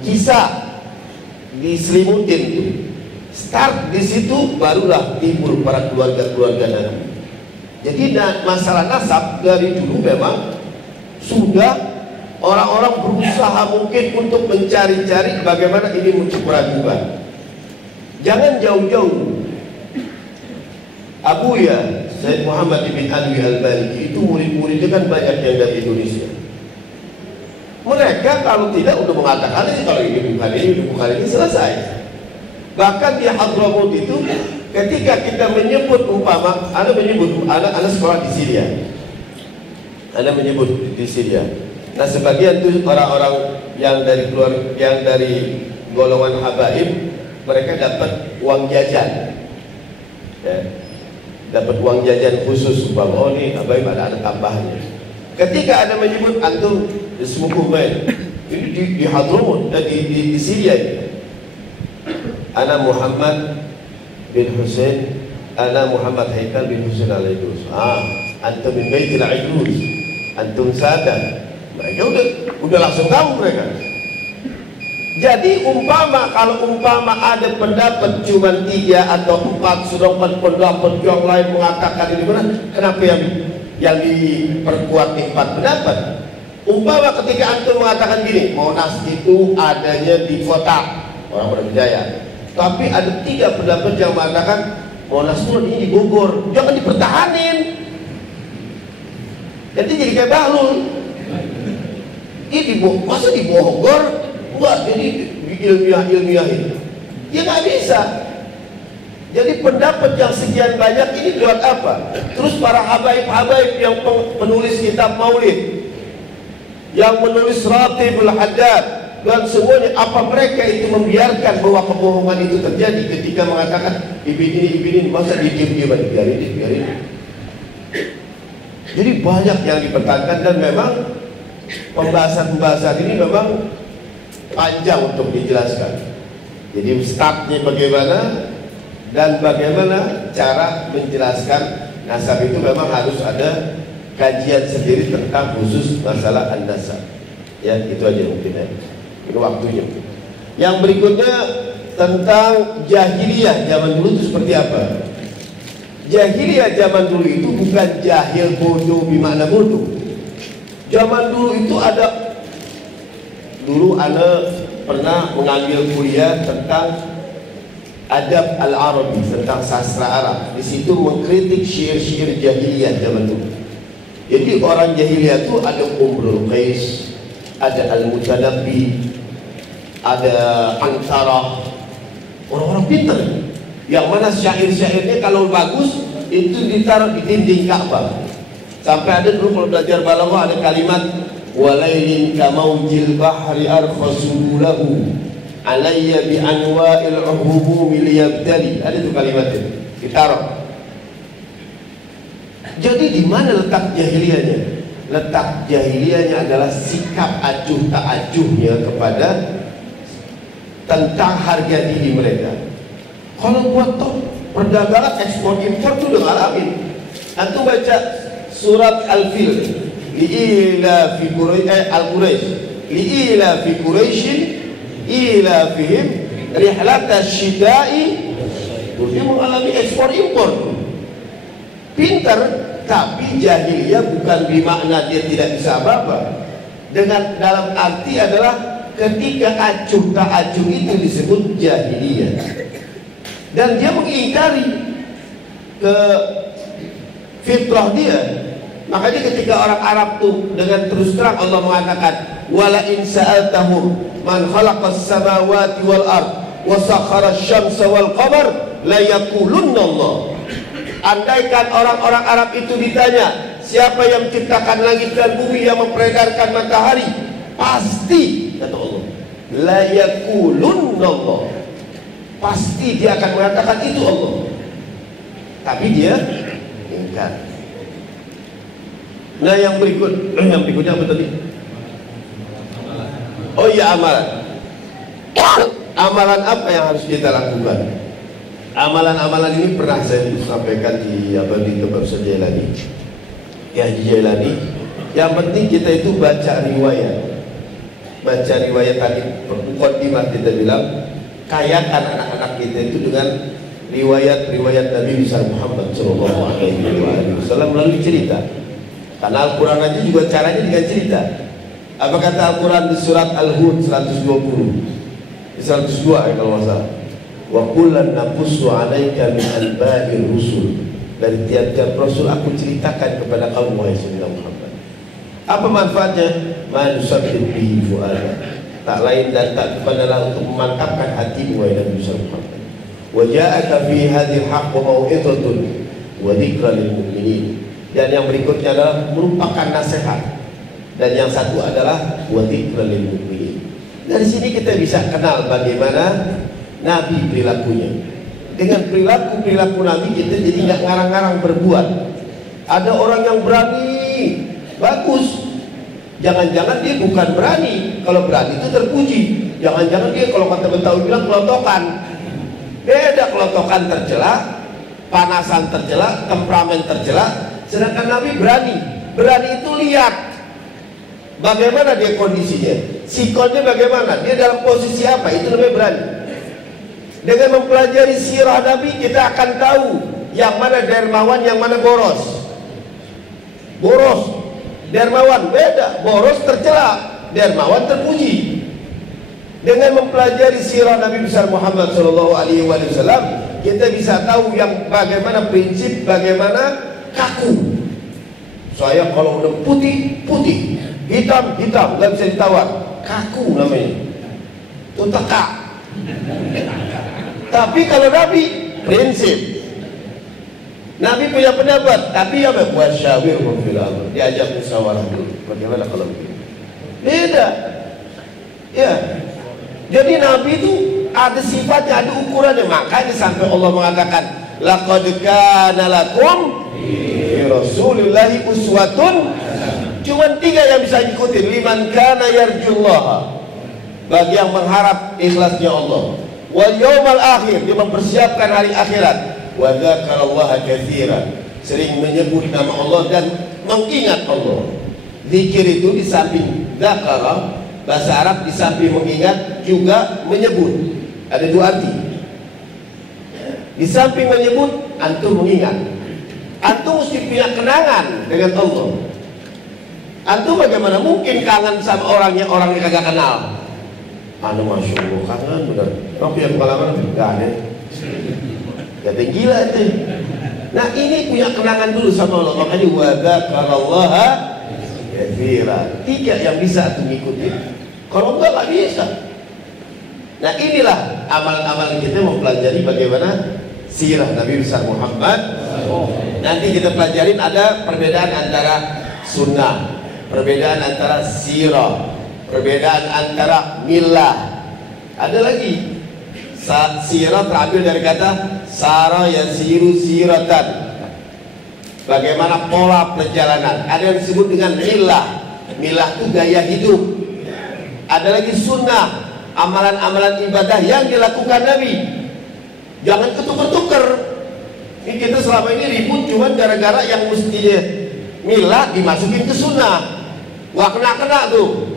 kisah diselimutin itu. Start di situ barulah timbul para keluarga Nabi. Jadi masalah nasab dari dulu memang sudah orang-orang berusaha mungkin untuk mencari-cari bagaimana ini muncul keraguan. Jangan jauh-jauh. Abuya Sayyid Muhammad bin Alwi Al-Maliki itu murid-muridnya kan banyak yang dari Indonesia. Mereka kalau tidak udah mengatakan sih kalau ini bukan ini selesai. Bahkan di Hadramut itu ketika kita menyebut umpama Anda sekolah di Syria. Anda menyebut di Syria. Nah sebagian itu orang-orang yang dari golongan habaib, mereka dapat uang jajan, ya, dapat uang jajan khusus umpama oh ini habaib ada tambahannya. Ketika ada menyebut antum ismuku main ini di Hadramut di Syria ini. Ana Muhammad bin Husain, ana Muhammad Haikal bin Husain al-Idrus. Antum min Baitil Idrus, antum sadat. Mereka udah langsung tahu mereka. Jadi kalau umpama ada pendapat cuma 3 atau 4, sedangkan pendapat yang lain mengatakan ini benar, kenapa yang diperkuat 4 pendapat? Umpama ketika antum mengatakan gini, Monas itu adanya di kota orang Brawijaya, tapi ada 3 pendapat yang mengatakan Monas itu ini di Bogor, jangan dipertahanin. Jadi kayak Bahlul. Ini masa di Bogor buat jadi ilmiah-ilmiahin, ya nggak bisa. Jadi pendapat yang sekian banyak ini buat apa? Terus para habaib-habaib yang penulis kitab maulid, yang menulis Ratibul Haddad dan semuanya, apa mereka itu membiarkan bahwa kebohongan itu terjadi ketika mengatakan ibinin masa diam-diam biarin. Jadi banyak yang dipertahankan dan memang pembahasan ini memang panjang untuk dijelaskan. Jadi startnya bagaimana dan bagaimana cara menjelaskan nasab itu memang harus ada kajian sendiri tentang khusus masalah an-nasab. Ya itu aja mungkin ya. Ini waktunya. Yang berikutnya tentang jahiliyah zaman dulu itu seperti apa? Jahiliyah zaman dulu itu bukan jahil bodoh bermakna bodoh. Zaman dulu itu ada, dulu Ana pernah mengambil kuliah tentang adab al-Arabi, tentang sastra Arab. Di situ mengkritik syair-syair jahiliyah zaman dulu. Jadi orang jahiliyah itu ada Umrul Qais, ada Al-Mutanabbi, ada Antarah, orang-orang pintar. Yang mana syair-syairnya kalau bagus itu ditaruh di dinding Ka'bah. Sampai ada dulu kalau belajar balaghah ada kalimat walailin kamaujil bahri arkhasulahu alayya bi anwa'il uhubumi liyabtali. Ada tuh kalimatnya ditaruh. Jadi di mana letak jahiliyahnya? Letak jahiliyahnya adalah sikap acuh tak acuhnya kepada tentang harga diri mereka. Kalau buat perdagangan ekspor impor itu udah ngalamin. Antum baca surat Al-Fil, ila fi Al-Quraisy, liila fi Quraisyin ila fihim rihlata syita'i. Dia mengalami ekspor impor. Pintar, tapi jahiliyah bukan bermakna dia tidak bisa apa-apa. Dengan dalam arti adalah ketika acung tak acung itu disebut jahiliyah. Dan dia mengingkari ke fitrah dia. Makanya ketika orang Arab tuh dengan terus terang Allah mengatakan wala in sa'altahum man khalaqas samawati wal ard wa sakhara asy-syamsa wal qamar la yaqulunna Allah. Andaikan orang-orang Arab itu ditanya siapa yang menciptakan langit dan bumi, yang memperedarkan matahari, pasti kata Allah la yaqulunna Allah, pasti dia akan mengatakan itu Allah. Tapi dia ingkar. Nah yang berikutnya apa tadi? Oh iya, amalan. Amalan apa yang harus kita lakukan? Amalan-amalan ini pernah saya sampaikan di tempat Jailani. Ya di Jailani. Yang penting kita itu baca riwayat. Baca riwayat tadi. Muqaddimah kita bilang, kayakan anak-anak kita itu dengan riwayat-riwayat Nabi besar Muhammad sallallahu alaihi wasallam melalui cerita. Karena Al-Quran aja juga caranya dengan cerita. Apa kata Al-Quran di surat Al-Hud 120 102 ya kalau nggak salah. Wa kullan naqussu 'alaika min anba'ir rusul. Dari tiap-tiap rasul aku ceritakan kepada kamu wahai Muhammad. Apa manfaatnya? Ma nusabbit bihi fu'adak. Tak lain dan tak bukan adalah untuk memantapkan hatimu wahai Nabi Muhammad. Wa ja'aka fi hadhil haqq mau'izatun wa dzikra lil mu'minin. Dan yang berikutnya adalah merupakan nasihat. Dan yang satu adalah wa dzikra lil mu'minin. Dari sini kita bisa kenal bagaimana Nabi perilakunya. Dengan perilaku Nabi kita jadi nggak ngarang-ngarang berbuat. Ada orang yang berani, bagus. Jangan-jangan dia bukan berani. Kalau berani itu terpuji. Jangan-jangan dia kalau kata Betawi bilang kelotokan. Beda, kelotokan tercela, panasan tercela, temperamen tercela. Sedangkan Nabi berani. Berani itu lihat bagaimana dia kondisinya, sikonnya bagaimana, dia dalam posisi apa, itu namanya berani. Dengan mempelajari sirah Nabi kita akan tahu yang mana dermawan, yang mana boros. Boros, dermawan beda, boros tercela, dermawan terpuji. Dengan mempelajari sirah Nabi besar Muhammad SAW, kita bisa tahu yang bagaimana prinsip, bagaimana kaku. Saya kalau udah putih, putih, hitam, hitam, nggak bisa ditawar. Kaku namanya. Itu teka. Tapi kalau Nabi prinsip. Nabi punya pendapat, tapi apa? Wasyawirhum fil amr. Diajak musyawarah dulu. Bagaimana kalau begitu? Beda. Ya. Jadi Nabi itu ada sifatnya, ada ukurannya. Makanya sampai Allah mengatakan, laqad kana lakum fi Rasulillahi uswatun. Cuman 3 yang bisa diikuti. Liman kana yarjullah, bagi yang mengharap ikhlasnya Allah. Wal yaumal akhir, dia mempersiapkan hari akhirat. Wa dzakarallaha katsiran, sering menyebut nama Allah dan mengingat Allah. Zikir itu di samping dzakara, bahasa Arab di samping mengingat juga menyebut. Ada 2 arti. Di samping menyebut, antum mengingat. Antum mesti punya kenangan dengan Allah. Antum bagaimana mungkin kangen sama orang yang kagak kenal? Anu masya Allah, kangen bener. Tapi yang pengalaman enggak ada. Jadi gila itu. Nah ini punya kenangan dulu sama Allah. Makanya wa dzakarallaha katsiran. 3 yang bisa tuh ngikutin. Kalau enggak bisa. Nah inilah amalan-amalan kita mempelajari bagaimana sirah Nabi besar Muhammad. Nanti kita pelajarin ada perbedaan antara sunnah, perbedaan antara sirah, perbedaan antara milah. Ada lagi. Sirah terambil dari kata sara yasiru siratan. Bagaimana pola perjalanan. Ada yang disebut dengan milah. Milah itu gaya hidup. Ada lagi sunnah, amalan-amalan ibadah yang dilakukan Nabi. Jangan ketuker-tuker. Ini kita selama ini ribut cuma gara-gara yang mestinya milah dimasukin ke sunnah. Wah kena tuh.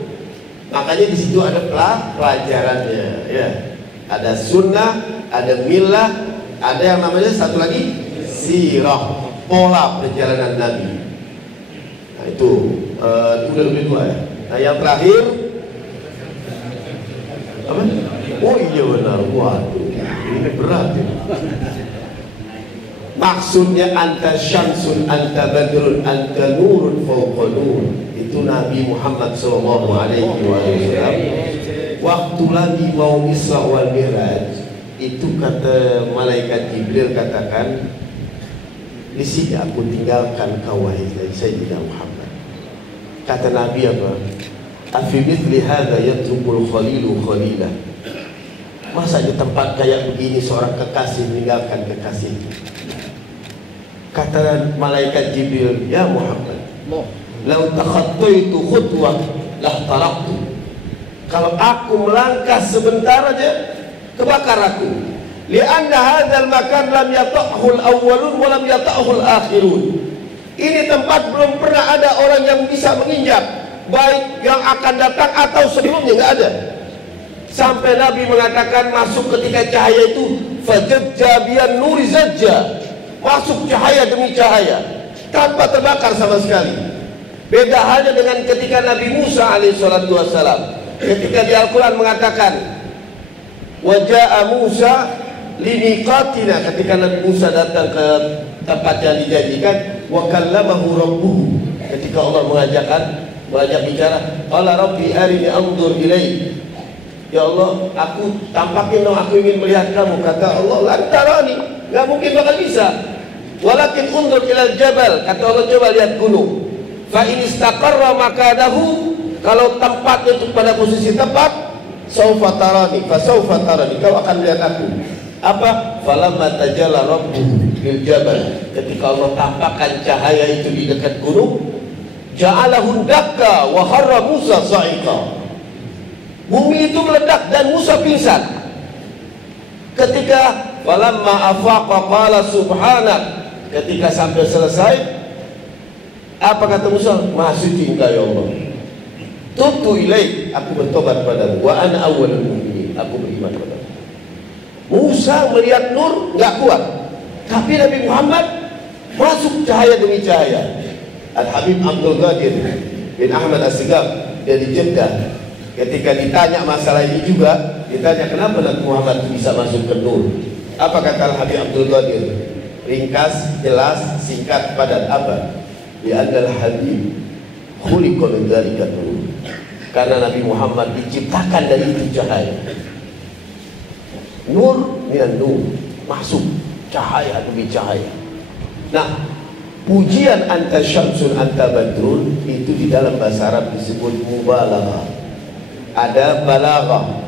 Makanya di situ ada pelajarannya, ya. Ada sunnah, ada milah, ada yang namanya satu lagi sirah, pola perjalanan Nabi. Nah itu udah lebih dua ya. Nah yang terakhir apa? Oh iya benar, waduh ini berat ya. Maksudnya anta syamsun, anta badrun, anta nurun fawqa nur. Itu Nabi Muhammad SAW. Waktu lagi mau Isra wal Mi'raj, itu kata malaikat Jibril katakan, di sini aku tinggalkan kau wahai Sayyidina Muhammad. Kata Nabi apa? Afi mithli hadza yatrukul khalilu khalilah. Masa di tempat kayak begini seorang kekasih meninggalkan kekasihnya? Kata malaikat Jibril, ya Muhammad, lau takhattaitu khutwah lah taraktu. Kalau aku melangkah sebentar aja, kebakar aku. Lianna hadzal makan lam yata'hul awwalun wa lam yata'hul akhirun. Ini tempat belum pernah ada orang yang bisa menginjak, baik yang akan datang atau sebelumnya, nggak ada. Sampai Nabi mengatakan masuk ketika cahaya itu fajajja biyan nuri zajja. Masuk cahaya demi cahaya tanpa terbakar sama sekali. Beda halnya dengan ketika Nabi Musa alaihissalatu wassalam, ketika di Al-Quran mengatakan waja'a Musa limiqatina, ketika Nabi Musa datang ke tempat yang dijanjikan, wa kallamahu rabbuhu, ketika Allah mengajak bicara, qala rabbi arini anzur ilaik. Ya Allah, aku tampakin dong, aku ingin melihat kamu. Kata Allah, lan tarani, enggak mungkin bakal bisa. Walakin undur ilal jabal, kata Allah, coba lihat gunung. Fa in istaqarra makadahu, kalau tempatnya itu pada posisi tepat, saufa tarani, fa saufa tarani, kau akan lihat aku. Apa? Falamma tajalla rabbuhu lil jabal, ketika Allah tampakkan cahaya itu di dekat gunung, ja'alahu dakka wa kharra Musa sa'iqa. Bumi itu meledak dan Musa pingsan. Ketika falamma afaqa qala subhanak, ketika sampai selesai, apa kata Musa? Maha suci Engkau ya Allah. Tubtu ilaik, aku bertobat padamu. Wa ana awwalul mu'minin, aku beriman padamu. Musa melihat nur enggak kuat, tapi Nabi Muhammad masuk cahaya demi cahaya. Al-Habib Abdul Qadir bin Ahmad As-Sigaf dari Jeddah, ketika ditanya masalah ini juga, ditanya kenapa Nabi Muhammad bisa masuk ke nur. Apa kata Al-Habib Abdul Qadir? Ringkas, jelas, singkat, padat. Apa? Ya adalah Habib khuliqa min dzalika nur. Karena Nabi Muhammad diciptakan dari itu cahaya. Nur minan nur, masuk cahaya demi cahaya. Nah, pujian anta syamsun anta badrun itu di dalam bahasa Arab disebut mubalaghah. Ada balaghah,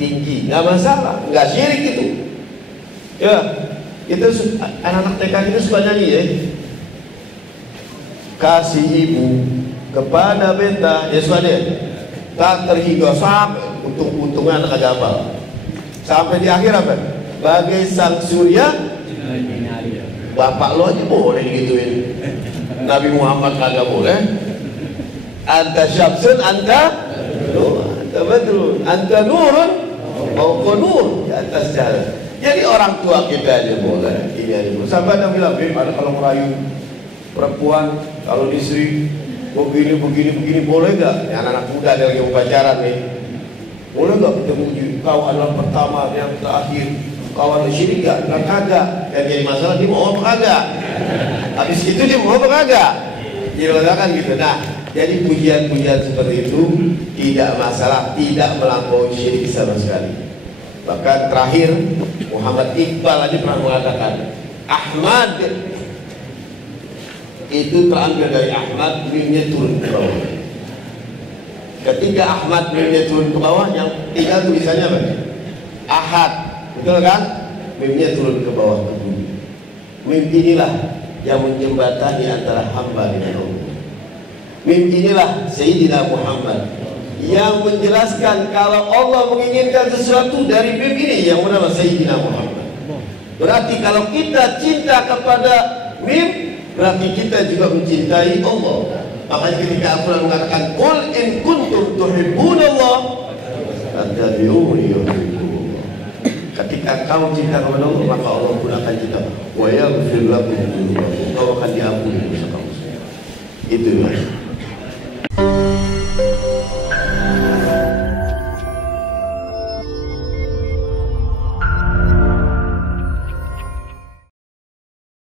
tinggi, nggak masalah, nggak syirik itu. Ya, itu anak-anak TK itu suka nyanyi ya. Kasih ibu kepada beta, ya suka dia. Tak terhingga sampai untung-untungnya anak agama. Sampai di akhir apa? Bagai sang surya, bapak lo aja boleh gituin. Nabi Muhammad kagak boleh. Anta syamsun anta badrun, anta nurun fawqa nur, di atas jalan. Jadi orang tua kita aja boleh. Ini aja boleh. Sampai ada bilang, ada kalau merayu perempuan, kalau istri begini boleh gak? Ya, anak-anak muda ada lagi mau pacaran nih, boleh gak kita muji kau adalah pertama yang terakhir, kau ada syirik gak? Nggak kagak. Yang jadi masalah dia mau apa kagak? Habis itu dia mau apa kagak? Jadi kan gitu. Nah, jadi pujian-pujian seperti itu tidak masalah, tidak melampaui syirik sama sekali. Bahkan terakhir Muhammad Iqbal aja pernah mengatakan, Ahmad itu terambil dari Ahmad, mimnya turun ke bawah. Ketika Ahmad mimnya turun ke bawah, yang tinggal tulisannya apa? Ahad, betul kan? Mimnya turun ke bawah. Mim inilah yang menjembatani antara hamba dengan Allah. Mim inilah Sayyidina Muhammad yang menjelaskan kalau Allah menginginkan sesuatu dari mim ini yang bernama Sayyidina Muhammad. Berarti kalau kita cinta kepada mim, berarti kita juga mencintai Allah. Makanya ketika Al-Quran mengatakan qul in kuntum tuhibbunallah Ketika kau cinta kepada Allah, maka Allah pun akan cinta. Wa yaghfir lakum, kau akan diampuni dosa kamu. Itu Mas.